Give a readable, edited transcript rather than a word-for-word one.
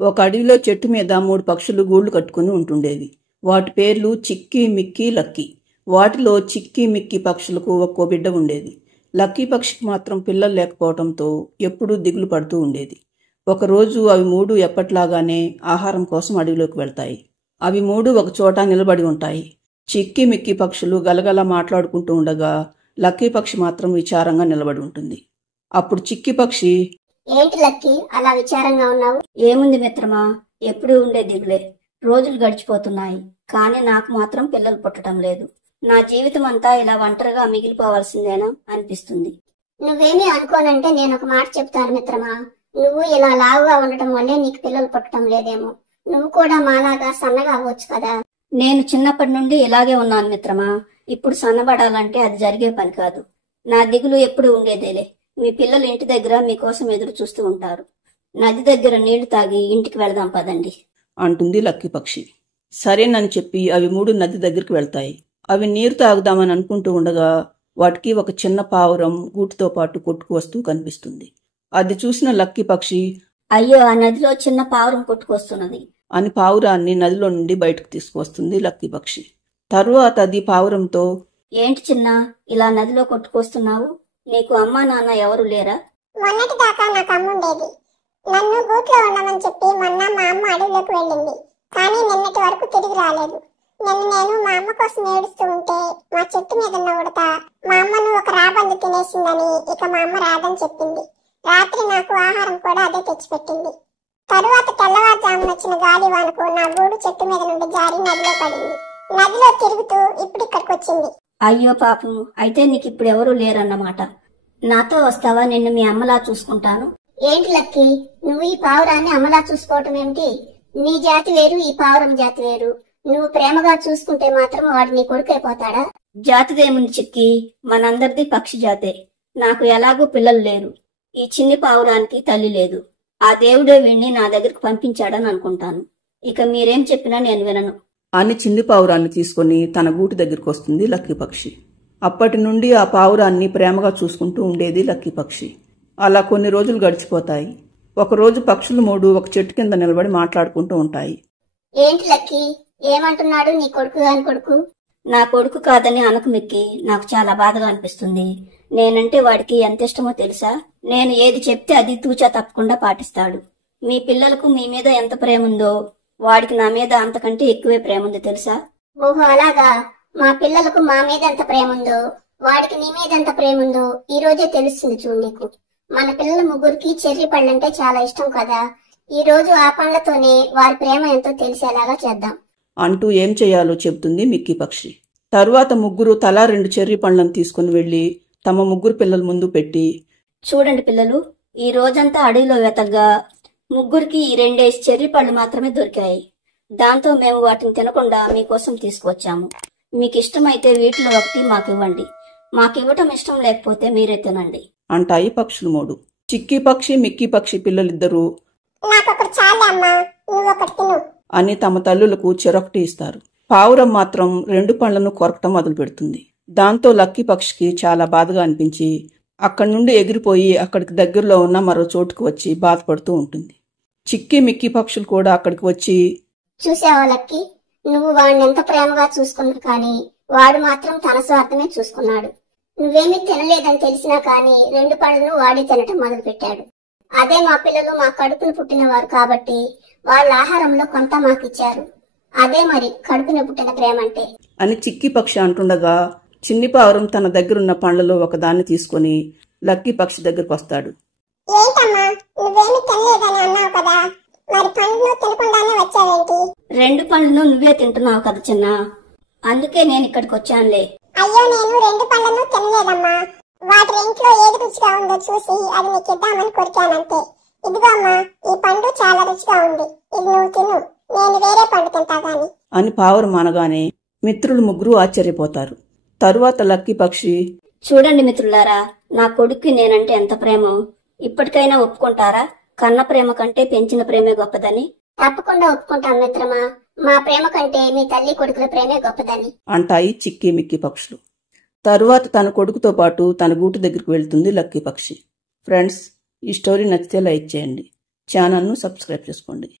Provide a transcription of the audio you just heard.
ఒక అడవిలో చెట్టు మీద 3 పక్షులు గూళ్లు కట్టుకుని ఉంటుండేవి. వాటి పేర్లు చిక్కీ, మిక్కీ, లక్కీ. వాటిలో చిక్కీ, మిక్కీ పక్షులకు ఒక్కో బిడ్డ ఉండేది. లక్కీ పక్షికి మాత్రం పిల్లలు లేకపోవడంతో ఎప్పుడూ దిగులు పడుతూ ఉండేది. ఒకరోజు అవి 3 ఎప్పట్లాగానే ఆహారం కోసం అడవిలోకి వెళ్తాయి. అవి 3 ఒక చోట నిలబడి ఉంటాయి. చిక్కీ, మిక్కీ పక్షులు గలగల మాట్లాడుకుంటూ ఉండగా లక్కీ పక్షి మాత్రం విచారంగా నిలబడి ఉంటుంది. అప్పుడు చిక్కీ పక్షి, ఏంటి లక్కీ అలా విచారంగా ఉన్నావు? ఏముంది మిత్రమా, ఎప్పుడూ ఉండే దిగులే. రోజులు గడిచిపోతున్నాయి, కానీ నాకు మాత్రం పిల్లలు పుట్టడం లేదు. నా జీవితం అంతా ఇలా ఒంటరిగా మిగిలిపోవాల్సిందేనా అనిపిస్తుంది. నువ్వేమీ అనుకోనంటే నేను ఒక మాట చెప్తాను మిత్రమా. నువ్వు ఇలా లావుగా ఉండటం వల్లే నీకు పిల్లలు పుట్టడం లేదేమో. నువ్వు కూడా మాలాగా సన్నగా అవ్వచ్చు కదా. నేను చిన్నప్పటి నుండి ఇలాగే ఉన్నాను మిత్రమా. ఇప్పుడు సన్నబడాలంటే అది జరిగే పని కాదు. నా దిగులు ఎప్పుడు ఉండేదేలే. మీ పిల్లలు ఇంటి దగ్గర మీకోసం ఎదురు చూస్తూ ఉంటారు. నది దగ్గర నీళ్లు తాగి ఇంటికి వెళదాం పదండి అంటుంది లక్కీ పక్షి. సరేనని చెప్పి అవి 3 నది దగ్గరికి వెళ్తాయి. అవి నీరు తాగుదామని అనుకుంటూ ఉండగా వాటికి ఒక చిన్న పావురం గూటితో పాటు కొట్టుకు వస్తూ కనిపిస్తుంది. అది చూసిన లక్కీ పక్షి, అయ్యో, ఆ నదిలో చిన్న పావురం కొట్టుకొస్తున్నది అని పావురాన్ని నదిలో నుండి బయటకు తీసుకువస్తుంది లక్కీ పక్షి. తరువాత అది పావురంతో, ఏంటి చిన్న, ఇలా నదిలో కొట్టుకొస్తున్నావు? నీకు అమ్మా నాన్న ఎవరు లేరా? మొన్నటి దాకా నాకు అమ్మ ఉండేది. నన్ను గూట్లో ఉండమని చెప్పి మొన్న మా అమ్మ అడవిలోకి వెళ్ళింది. కానీ నిన్నటి వరకు తిరిగి రాలేదు. నేను మా అమ్మ కోసం ఏడుస్తూ ఉంటే మా చెట్టు మీద ఉన్న ఉడత మా అమ్మను ఒక రాబందు తినేసిందని ఇక మా అమ్మ రాదని చెప్పింది. రాత్రి నాకు ఆహారం కూడా అదే తెచ్చిపెట్టింది. తరువాత తెల్లవారుజామున వచ్చిన గాలి వానకు నా గూడు చెట్టు మీద నుండి జారి నదిలో పడింది. నదిలో తిరుగుతూ ఇప్పుడు ఇక్కడికి వచ్చింది. అయ్యో పాపం, అయితే నీకు ఇప్పుడు ఎవరూ లేరన్నమాట. నాతో వస్తావా? నిన్ను మీ అమ్మలా చూసుకుంటాను. ఏంటి లక్కీ, నువ్వు ఈ పావురాన్ని అమ్మలా చూసుకోవటం ఏమిటి? నీ జాతి వేరు, ఈ పావురం జాతి వేరు. నువ్వు ప్రేమగా చూసుకుంటే మాత్రం వాడు నీ కొడుకైపోతాడా? జాతిదేముంది చిక్కి, మనందరిది పక్షి జాతే. నాకు ఎలాగూ పిల్లలు లేరు. ఈ చిన్ని పావురానికి తల్లి లేదు. ఆ దేవుడే వీణ్ణి నా దగ్గరకు పంపించాడని అనుకుంటాను. ఇక మీరేం చెప్పినా నేను వినను అని చిన్ని పావురాన్ని తీసుకుని తన గూటి దగ్గరికి వస్తుంది లక్కీ పక్షి. అప్పటి నుండి ఆ పావురాన్ని ప్రేమగా చూసుకుంటూ ఉండేది లక్కీ పక్షి. అలా కొన్ని రోజులు గడిచిపోతాయి. ఒకరోజు పక్షులు 3 ఒక చెట్టు కింద నిలబడి మాట్లాడుకుంటూ ఉంటాయి. ఏంటి లక్కీ, ఏమంటున్నాడు నీ కొడుకు కాని కొడుకు? నా కొడుకు కాదని అనకు మిక్కి, నాకు చాలా బాధగా అనిపిస్తుంది. నేనంటే వాడికి ఎంత ఇష్టమో తెలుసా? నేను ఏది చెప్తే అది తూచా తప్పకుండా పాటిస్తాడు. మీ పిల్లలకు మీ మీద ఎంత ప్రేమ ఉందో వాడికి నా మీద అంతకంటే ఎక్కువే ప్రేమ ఉంది తెలుసా? ఓహో అలాగా. మా పిల్లలకు మా మీద ఎంత ప్రేమ ఉందో వాడికి నీ మీద ఎంత ప్రేమ ఉందో ఈ రోజే తెలుస్తుంది చూడు నీకు. మన పిల్లల ముగ్గురికి చెర్రీ పళ్ళంటే చాలా ఇష్టం కదా. ఈ రోజు ఆ పండ్లతోనే వారి ప్రేమ ఎంతో తెలిసేలాగా చేద్దాం అంటూ ఏం చేయాలో చెబుతుంది మిక్కీ పక్షి. తరువాత ముగ్గురు తలా 2 చెర్రీ పండ్లను తీసుకుని వెళ్లి తమ 3 పిల్లల ముందు పెట్టి, చూడండి పిల్లలు, ఈ రోజంతా అడవిలో వెతగ్గా ముగ్గురికి ఈ 2 చెర్రీ పళ్ళు మాత్రమే దొరికాయి. దాంతో మేము వాటిని తినకుండా మీకోసం తీసుకువచ్చాము. మీకు ఇష్టమైతే వీటిలో ఒకటి మాకివ్వండి. మాకివ్వటం ఇష్టం లేకపోతే మీరే తినండి అంటాయి పక్షులు 3. చిక్కీ పక్షి, మిక్కీ పక్షి పిల్లలిద్దరూ అని తమ తల్లులకు చెరొకటి ఇస్తారు. పావురం మాత్రం 2 పండ్లను కొరకటం మొదలు పెడుతుంది. దాంతో లక్కీ పక్షికి చాలా బాధగా అనిపించి అక్కడి నుండి ఎగిరిపోయి అక్కడికి దగ్గరలో ఉన్న మరో చోటుకు వచ్చి బాధపడుతూ ఉంటుంది. చిక్కీ, మిక్కీ పక్షులు కూడా అక్కడికి వచ్చి, చూసావా లక్కీ, నువ్వు వాడిని ఎంత ప్రేమగా చూసుకున్నా కానీ వాడు మాత్రం తన స్వార్థమే చూసుకున్నాడు. నువ్వేమీ తినలేదని తెలిసినా కానీ 2 పళ్ళను వాడి తినటం మొదలు పెట్టాడు. అదే మా పిల్లలు మా కడుపును పుట్టినవారు కాబట్టి వాళ్ళ ఆహారంలో కొంత మాకిచ్చారు. అదే మరి కడుపున పుట్టిన ప్రేమంటే అని చిక్కీ పక్షి అంటుండగా చిన్ని పావురం తన దగ్గరున్న పండ్లలో ఒకదాన్ని తీసుకుని లక్కీ పక్షి దగ్గరకు వస్తాడు. ఏంటమ్మా, నువ్వేమీ తినలేదని అన్నావు కదా, మరి పండ్లు తినకుండానే వచ్చావేంటి? 2 పండ్లను నువ్వే తింటున్నావు కదా చిన్న, అందుకే నేను ఇక్కడికి వచ్చానులే. అయ్యో, నేను 2 పండ్లను తినలేదమ్మా. వాటి రెంట్లో ఏది రుచిగా ఉందో చూసి అది నీకు ఇద్దామని కొరికానంతే. ఇదిగో అమ్మా, ఈ పండు చాలా రుచిగా ఉంది, ఇది నువ్వు తిను, నేను వేరే పండు తింటా గాని అని పావురం అనగానే మిత్రులు 3 ఆశ్చర్యపోతారు. తరువాత లక్కీ పక్షి, చూడండి మిత్రులారా, నా కొడుక్కి నేనంటే ఎంత ప్రేమో. ఇప్పటికైనా ఒప్పుకుంటారా? కన్న ప్రేమ కంటే పెంచిన ప్రేమే గొప్పదని. తప్పకుండా ఒప్పుకుంటాం మిత్రమా. మా ప్రేమ కంటే మీ తల్లి కొడుకుల ప్రేమే గొప్పదని అంటాయి చిక్కీ, మిక్కీ పక్షులు. తరువాత తన కొడుకుతో పాటు తన గూటి దగ్గరికి వెళ్తుంది లక్కీ పక్షి. ఫ్రెండ్స్, ఈ స్టోరీ నచ్చితే లైక్ చేయండి, ఛానల్ను సబ్స్క్రైబ్ చేసుకోండి.